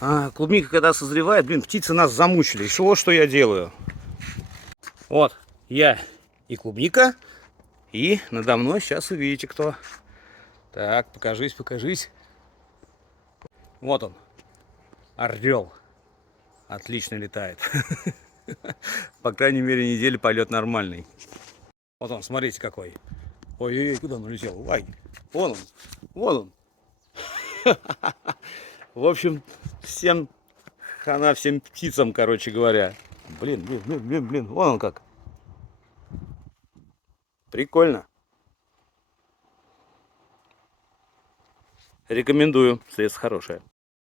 А клубника, когда созревает, блин, птицы нас замучили. И вот что я делаю. Вот, я и клубника, и надо мной сейчас увидите кто. Так, покажись, покажись. Вот он, орел. Отлично летает. По крайней мере, неделю полет нормальный. Вот он, смотрите какой. Ой-ой-ой, куда он улетел? Ай, вон он, вон он. В общем, всем хана, всем птицам, короче говоря. Блин, вон он как. Прикольно. Рекомендую, средство хорошее.